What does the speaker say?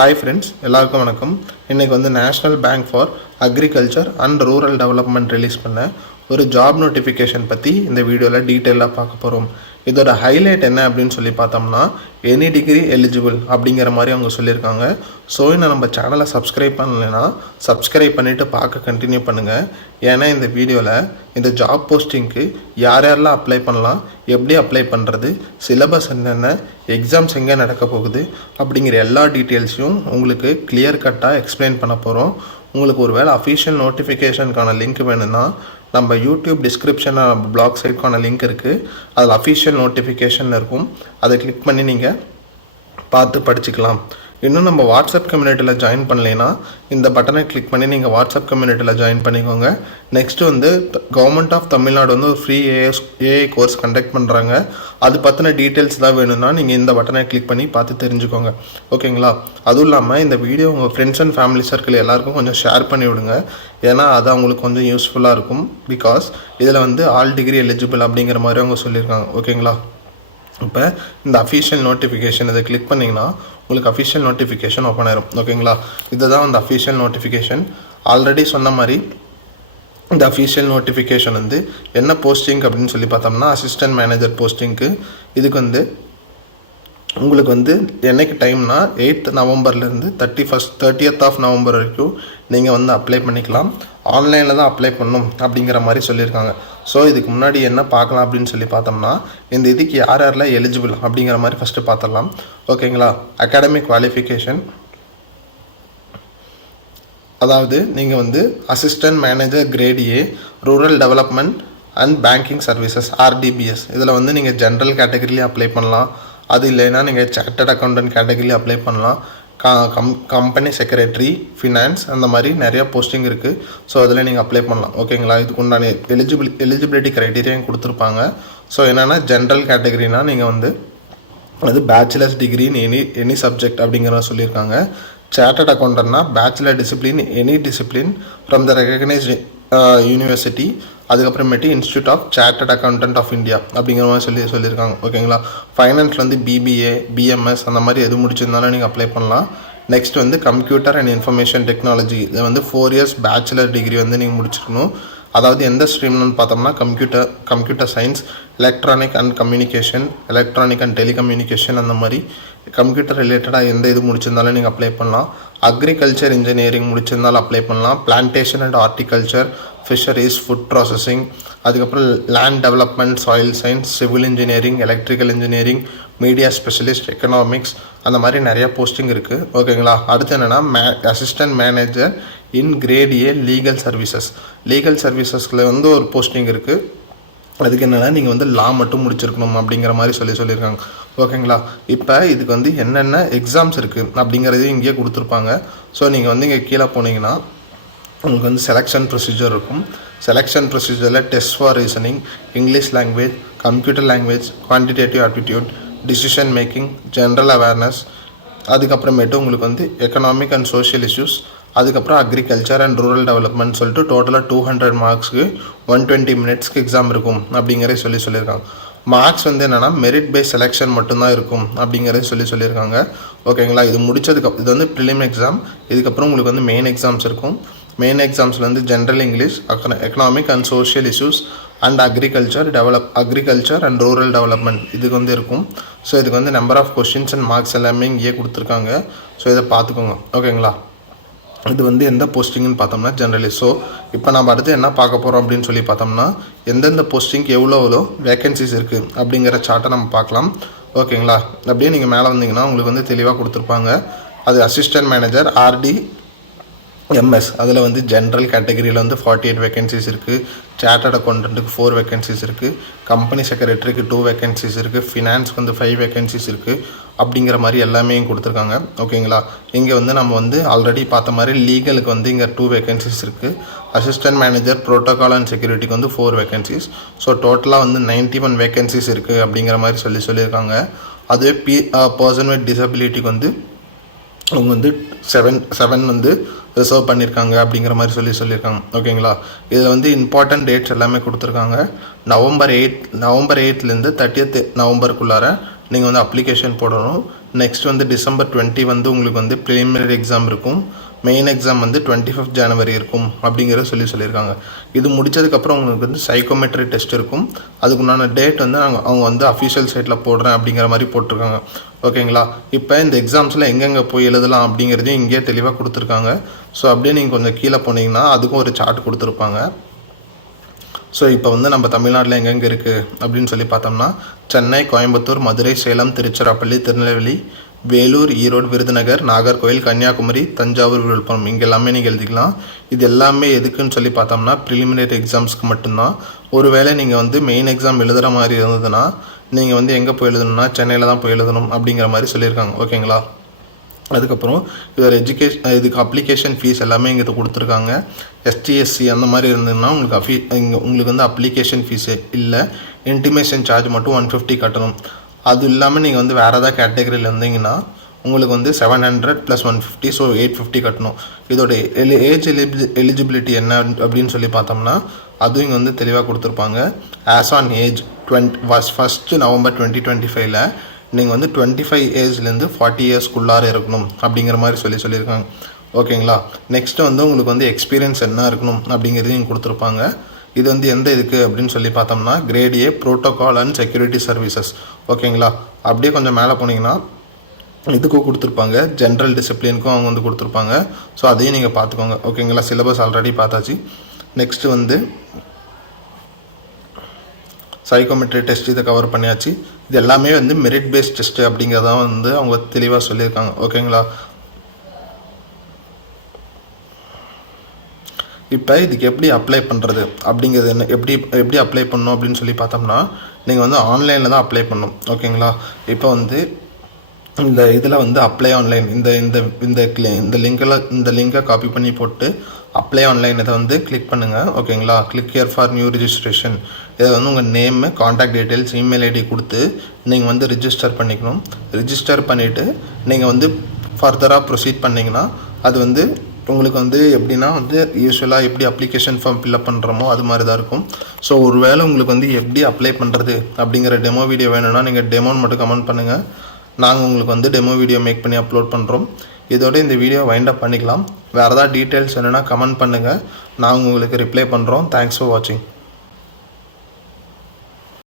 Hi friends, எல்லாருக்கும் வணக்கம். இன்றைக்கி வந்து national bank for agriculture and rural development release பண்ண ஒரு ஜாப் நோட்டிஃபிகேஷன் பற்றி இந்த வீடியோவில் டீட்டெயிலாக பார்க்க போகிறோம். இதோட ஹைலைட் என்ன அப்படின்னு சொல்லி பார்த்தோம்னா, எனி டிகிரி எலிஜிபிள் அப்படிங்கிற மாதிரி அவங்க சொல்லியிருக்காங்க. ஸோ இன்னும் நம்ம சேனலை சப்ஸ்கிரைப் பண்ணலைன்னா சப்ஸ்கிரைப் பண்ணிவிட்டு பார்க்க கண்டினியூ பண்ணுங்கள். ஏன்னா இந்த வீடியோவில் இந்த ஜாப் போஸ்டிங்க்கு யார் யாரெல்லாம் அப்ளை பண்ணலாம், எப்படி அப்ளை பண்ணுறது, சிலபஸ் என்னென்ன, எக்ஸாம்ஸ் எங்கே நடக்க போகுது அப்படிங்கிற எல்லா டீட்டெயில்ஸையும் உங்களுக்கு கிளியர் கட்டாக எக்ஸ்பிளைன் பண்ண போகிறோம். உங்களுக்கு ஒரு வேளை அஃபிஷியல் நோட்டிஃபிகேஷனுக்கான லிங்க் வேணும்னா நம்ம யூடியூப் டிஸ்கிரிப்ஷனில் பிளாக் சைட்க்கான லிங்க் இருக்குது. அதில் அஃபிஷியல் நோட்டிஃபிகேஷன் இருக்கும். அதை கிளிக் பண்ணி நீங்கள் பார்த்து படிச்சுக்கலாம். இன்னும் நம்ம வாட்ஸ்அப் கம்யூனிட்டியில் ஜாயின் பண்ணலைன்னா இந்த பட்டனை கிளிக் பண்ணி நீங்கள் வாட்ஸ்அப் கம்யூனிட்டியில் ஜாயின் பண்ணிக்கோங்க. நெக்ஸ்ட்டு வந்து கவர்மெண்ட் ஆஃப் தமிழ்நாடு வந்து ஒரு ஃப்ரீ ஏஐ கோர்ஸ் கண்டக்ட் பண்ணுறாங்க. அது பற்றின டீட்டெயில்ஸ் தான் வேணும்னா நீங்கள் இந்த பட்டனை கிளிக் பண்ணி பார்த்து தெரிஞ்சுக்கோங்க. ஓகேங்களா? அதுவும் இல்லாமல் இந்த வீடியோ உங்கள் ஃப்ரெண்ட்ஸ் அண்ட் ஃபேமிலி சர்க்கிள் எல்லாருக்கும் கொஞ்சம் ஷேர் பண்ணி விடுங்க. ஏன்னா அது அவங்களுக்கு கொஞ்சம் யூஸ்ஃபுல்லாக இருக்கும். பிகாஸ் இதில் வந்து ஆல் டிகிரி எலிஜிபிள் அப்படிங்கிற மாதிரி அவங்க சொல்லியிருக்காங்க. ஓகேங்களா? இப்போ இந்த அஃபிஷியல் நோட்டிஃபிகேஷன் இதை கிளிக் பண்ணிங்கன்னா உங்களுக்கு அஃபிஷியல் நோட்டிஃபிகேஷன் ஓப்பன் ஆயிரும். ஓகேங்களா? இதுதான் அந்த அஃபிஷியல் நோட்டிஃபிகேஷன். ஆல்ரெடி சொன்ன மாதிரி இந்த அஃபிஷியல் நோட்டிஃபிகேஷன் வந்து என்ன போஸ்டிங் அப்படின்னு சொல்லி பார்த்தோம்னா, அசிஸ்டன்ட் மேனேஜர் போஸ்டிங்க்கு. இதுக்கு வந்து உங்களுக்கு வந்து என்னைக்கு டைம்னா 8th நவம்பர்லேருந்து 30th ஆஃப் நவம்பர் வரைக்கும் நீங்கள் வந்து அப்ளை பண்ணிக்கலாம். ஆன்லைனில் தான் அப்ளை பண்ணணும் அப்படிங்கிற மாதிரி சொல்லியிருக்காங்க. ஸோ இதுக்கு முன்னாடி என்ன பார்க்கலாம் அப்படின்னு சொல்லி பார்த்தோம்னா, இந்த இதுக்கு யார் யாரெல்லாம் எலிஜிபிள் அப்படிங்கிற மாதிரி ஃபஸ்ட்டு பார்த்துடலாம். ஓகேங்களா? அகாடமிக் குவாலிஃபிகேஷன், அதாவது நீங்கள் வந்து assistant manager grade A rural development and banking services RDBS. இதில் வந்து நீங்கள் ஜென்ரல் கேட்டகரிலேயே அப்ளை பண்ணலாம். அது இல்லைன்னா நீங்கள் சார்ட்டர்ட் அக்கௌண்டன்ட் கேட்டகரியில் அப்ளை பண்ணலாம். கம்பெனி செக்ரட்டரி, ஃபினான்ஸ், அந்த மாதிரி நிறையா போஸ்டிங் இருக்குது. ஸோ அதில் நீங்கள் அப்ளை பண்ணலாம். ஓகேங்களா? இதுக்கு உண்டான எலிஜிபிலிட்டி க்ரைட்டீரியாவும் கொடுத்துருப்பாங்க. ஸோ என்னென்னா, ஜென்ரல் கேட்டகரினா நீங்கள் வந்து அது bachelors degree in any subject அப்படிங்கிற சொல்லியிருக்காங்க. சார்ட்டர்ட் அக்கௌண்டன்ட்னா bachelor discipline any discipline from the recognised university, அதுக்கப்புறமேட்டு institute of chartered accountant of India அப்படிங்கிற மாதிரி சொல்லியிருக்காங்க. ஓகேங்களா? ஃபைனான்ஸில் வந்து BBA, BMS அந்த மாதிரி எது முடிச்சிருந்தாலும் நீங்கள் அப்ளை பண்ணலாம். நெக்ஸ்ட் வந்து கம்ப்யூட்டர் அண்ட் இன்ஃபர்மேஷன் டெக்னாலஜி. இதை வந்து 4 years பேச்சுலர் டிகிரி வந்து நீங்கள் முடிச்சிருக்கணும். அதாவது எந்த ஸ்ட்ரீம்னு பார்த்தோம்னா computer science, electronic and communication, electronic and telecommunication, அந்த மாதிரி கம்ப்யூட்டர் ரிலேட்டடாக எந்த இது முடிச்சிருந்தாலும் நீங்கள் அப்ளை பண்ணலாம். அக்ரிகல்ச்சர் இன்ஜினியரிங் முடிச்சிருந்தாலும் அப்ளை பண்ணலாம். Plantation and horticulture, fisheries, food processing, அதுக்கப்புறம் land development, soil science, civil engineering, electrical engineering, media specialist, economics, அந்த மாதிரி நிறையா போஸ்டிங் இருக்குது. ஓகேங்களா? அடுத்து என்னென்னா assistant manager in grade A legal சர்வீசஸில் வந்து ஒரு போஸ்டிங் இருக்குது. அதுக்கு என்னென்னா நீங்கள் வந்து லா மட்டும் முடிச்சிருக்கணும் அப்படிங்கிற மாதிரி சொல்லியிருக்காங்க. ஓகேங்களா? இப்போ இதுக்கு வந்து என்னென்ன எக்ஸாம்ஸ் இருக்குது அப்படிங்கிறதையும் இங்கேயே கொடுத்துருப்பாங்க. ஸோ நீங்கள் வந்து இங்கே கீழே போனீங்கன்னா உங்களுக்கு வந்து செலெக்ஷன் ப்ரொசீஜர் இருக்கும். செலெக்ஷன் ப்ரொசீஜரில் test for reasoning, English language, computer language, quantitative aptitude, decision making, general awareness, அதுக்கப்புறமேட்டு உங்களுக்கு வந்து எக்கனாமிக் அண்ட் சோஷியல் இஷ்யூஸ், அதுக்கப்புறம் அக்ரிகல்ச்சர் அண்ட் ரூரல் டெவலப்மெண்ட் சொல்லிட்டு டோட்டலாக 200 மார்க்ஸ்க்கு 120 minutesக்கு எக்ஸாம் இருக்கும் அப்படிங்கிறத சொல்லியிருக்காங்க. மார்க்ஸ் வந்து என்னென்னா மெரிட் பை செலெக்ஷன் மட்டும்தான் இருக்கும் அப்படிங்கிறத சொல்லியிருக்காங்க. ஓகேங்களா? இது முடிச்சதுக்கு இது வந்து ப்ரிலிம் எக்ஸாம். இதுக்கப்புறம் உங்களுக்கு வந்து மெயின் எக்ஸாம்ஸ் இருக்கும். மெயின் எக்ஸாம்ஸில் வந்து general English, economic and social issues and agriculture and rural development இதுக்கு வந்து இருக்கும். ஸோ இதுக்கு வந்து number of questions and marks எல்லாமே இங்கேயே கொடுத்துருக்காங்க. ஸோ இதை பார்த்துக்கோங்க. ஓகேங்களா? இது வந்து எந்த போஸ்டிங்னு பார்த்தோம்னா ஜென்ரலிஸ்ட். ஸோ இப்போ நம்ம அடுத்து என்ன பார்க்க போகிறோம் அப்படின்னு சொல்லி பார்த்தோம்னா, எந்தெந்த போஸ்டிங்க்கு எவ்வளோ வேகன்சிஸ் இருக்குது அப்படிங்கிற சார்ட்டை நம்ம பார்க்கலாம். ஓகேங்களா? அப்படியே நீங்கள் மேலே வந்தீங்கன்னா உங்களுக்கு வந்து தெளிவாக கொடுத்துருப்பாங்க. அது அசிஸ்டன்ட் மேனேஜர் RDMS, அதில் வந்து ஜென்ரல் கேட்டகரியில் வந்து 48 வேகன்சிஸ் இருக்குது. சார்ட்டர்ட் அக்கௌண்டன்ட்டுக்கு 4 வேகன்சிஸ் இருக்குது. கம்பெனி செக்ரட்டரிக்கு 2 வேகன்சிஸ் இருக்குது. ஃபினான்ஸ்க்கு வந்து 5 வேகன்சிஸ் இருக்குது. அப்படிங்கிற மாதிரி எல்லாமே கொடுத்துருக்காங்க. ஓகேங்களா? இங்கே வந்து நம்ம வந்து ஆல்ரெடி பார்த்த மாதிரி லீகலுக்கு வந்து இங்கே 2 வேகன்சிஸ் இருக்குது. அசிஸ்டன்ட் மேனேஜர் ப்ரோட்டோகால் அண்ட் செக்யூரிட்டிக்கு வந்து 4 வேகன்சிஸ். ஸோ டோட்டலாக வந்து 91 வேகன்சிஸ் இருக்குது அப்படிங்கிற மாதிரி சொல்லியிருக்காங்க. அதுவே பர்சன் வித் டிசபிலிட்டிக்கு வந்து அவங்க வந்து 7 வந்து ரிசர்வ் பண்ணியிருக்காங்க அப்படிங்கிற மாதிரி சொல்லியிருக்காங்க. ஓகேங்களா? இதில் வந்து இம்பார்ட்டன்ட் டேட்ஸ் எல்லாமே கொடுத்துருக்காங்க. நவம்பர் 8லேருந்து 30th நவம்பருக்குள்ளார நீங்கள் வந்து அப்ளிகேஷன் போடணும். நெக்ஸ்ட் வந்து December 20 வந்து உங்களுக்கு வந்து ப்ரிலிமினரி எக்ஸாம் இருக்கும். மெயின் எக்ஸாம் வந்து 25th January இருக்கும் அப்படிங்கிறத சொல்லியிருக்காங்க. இது முடித்ததுக்கப்புறம் உங்களுக்கு வந்து சைக்கோமெட்ரி டெஸ்ட் இருக்கும். அதுக்குண்டான டேட் வந்து அவங்க வந்து அஃபிஷியல் சைட்டில் போடுறேன் அப்படிங்கிற மாதிரி போட்டிருக்காங்க. ஓகேங்களா? இப்போ இந்த எக்ஸாம்ஸில் எங்கெங்கே போய் எழுதலாம் அப்படிங்கிறதையும் இங்கேயே தெளிவாக கொடுத்துருக்காங்க. ஸோ அப்படியே நீங்கள் கொஞ்சம் கீழே போனீங்கன்னா அதுக்கும் ஒரு சார்ட் கொடுத்துருப்பாங்க. ஸோ இப்போ வந்து நம்ம தமிழ்நாட்டில் எங்கெங்கே இருக்குது அப்படின்னு சொல்லி பார்த்தோம்னா சென்னை, கோயம்புத்தூர், மதுரை, சேலம், திருச்சிராப்பள்ளி, திருநெல்வேலி, வேலூர், ஈரோடு, விருதுநகர், நாகர்கோவில், கன்னியாகுமரி, தஞ்சாவூர், விழுப்புரம் இங்கே எல்லாமே நீங்கள் எழுதிக்கலாம். இது எல்லாமே எதுக்குன்னு சொல்லி பார்த்தோம்னா ப்ரிலிமினரி எக்ஸாம்ஸ்க்கு மட்டும்தான். ஒருவேளை நீங்கள் வந்து மெயின் எக்ஸாம் எழுதுகிற மாதிரி இருந்ததுன்னா நீங்கள் வந்து எங்கே போய் எழுதணும்னா சென்னையில் தான் போய் எழுதணும் அப்படிங்கிற மாதிரி சொல்லியிருக்காங்க. ஓகேங்களா? அதுக்கப்புறம் இதோட இதுக்கு அப்ளிகேஷன் ஃபீஸ் எல்லாமே இங்கே கொடுத்துருக்காங்க. ST/SC அந்த மாதிரி இருந்ததுன்னா உங்களுக்கு வந்து அப்ளிகேஷன் ஃபீஸே இல்லை, இன்டிமேஷன் சார்ஜ் மட்டும் 150 கட்டணும். அது இல்லாமல் நீங்கள் வந்து வேறு ஏதாவது கேட்டகரியில் இருந்தீங்கன்னா உங்களுக்கு வந்து 700 + 150 ஸோ 850 கட்டணும். இதோட ஏஜ் எலிஜிபிலிட்டி என்ன அப்படின்னு சொல்லி பார்த்தோம்னா அதுவும் இங்கே வந்து தெளிவாக கொடுத்துருப்பாங்க. ஆஸ் ஆன் ஏஜ் 1 November 2025 நீங்கள் வந்து 25 ஏஜ்லேருந்து 40 இயர்ஸ்க்குள்ளார இருக்கணும் அப்படிங்கிற மாதிரி சொல்லியிருக்காங்க. ஓகேங்களா? நெக்ஸ்ட்டு வந்து உங்களுக்கு வந்து எக்ஸ்பீரியன்ஸ் என்ன இருக்கணும் அப்படிங்கிறதையும் கொடுத்துருப்பாங்க. இது வந்து எந்த இதுக்கு அப்படின்னு சொல்லி பார்த்தோம்னா grade A protocol and security services. ஓகேங்களா? அப்படியே கொஞ்சம் மேலே போனீங்கன்னா இதுக்கும் கொடுத்துருப்பாங்க. ஜென்ரல் டிசிப்ளினுக்கும் அவங்க வந்து கொடுத்துருப்பாங்க. ஸோ அதையும் நீங்கள் பார்த்துக்கோங்க. ஓகேங்களா? சிலபஸ் ஆல்ரெடி பார்த்தாச்சு. நெக்ஸ்ட்டு வந்து சைக்கோமெட்ரி டெஸ்ட் இதை கவர் பண்ணியாச்சு. இது எல்லாமே வந்து மெரிட் பேஸ்ட் டெஸ்ட்டு அப்படிங்கிறதான் வந்து அவங்க தெளிவாக சொல்லியிருக்காங்க. ஓகேங்களா? இப்போ இதுக்கு எப்படி அப்ளை பண்ணுறது அப்படிங்கிறது என்ன, எப்படி அப்ளை பண்ணணும் அப்படின்னு சொல்லி பார்த்தோம்னா நீங்கள் வந்து ஆன்லைனில் தான் அப்ளை பண்ணணும். ஓகேங்களா? இப்போ வந்து இந்த இதில் வந்து அப்ளை ஆன்லைன் இந்த லிங்கை காப்பி பண்ணி போட்டு அப்ளை ஆன்லைன் இதை வந்து கிளிக் பண்ணுங்கள். ஓகேங்களா? Click here for new registration. இதை வந்து உங்கள் name, contact details, email ID கொடுத்து நீங்கள் வந்து ரிஜிஸ்டர் பண்ணிக்கணும். ரிஜிஸ்டர் பண்ணிவிட்டு நீங்கள் வந்து ஃபர்தராக ப்ரொசீட் பண்ணிங்கன்னா அது வந்து உங்களுக்கு வந்து எப்படின்னா வந்து யூஸ்வலாக எப்படி அப்ளிகேஷன் ஃபார்ம் ஃபில்அப் பண்ணுறோமோ அது மாதிரி தான் இருக்கும். ஸோ ஒரு வேளை உங்களுக்கு வந்து எப்படி அப்ளை பண்ணுறது அப்படிங்கிற டெமோ வீடியோ வேணும்னா நீங்கள் டெமோன்னு மட்டும் கமெண்ட் பண்ணுங்கள். நாங்கள் உங்களுக்கு வந்து டெமோ வீடியோ மேக் பண்ணி அப்லோட் பண்ணுறோம். இதோட இந்த வீடியோ வைண்ட் அப் பண்ணிக்கலாம். வேறு ஏதாவது டீட்டெயில்ஸ் வேணும்னா கமெண்ட் பண்ணுங்கள். நாங்கள் உங்களுக்கு ரிப்ளை பண்ணுறோம். தேங்க்ஸ் ஃபார் வாட்சிங்.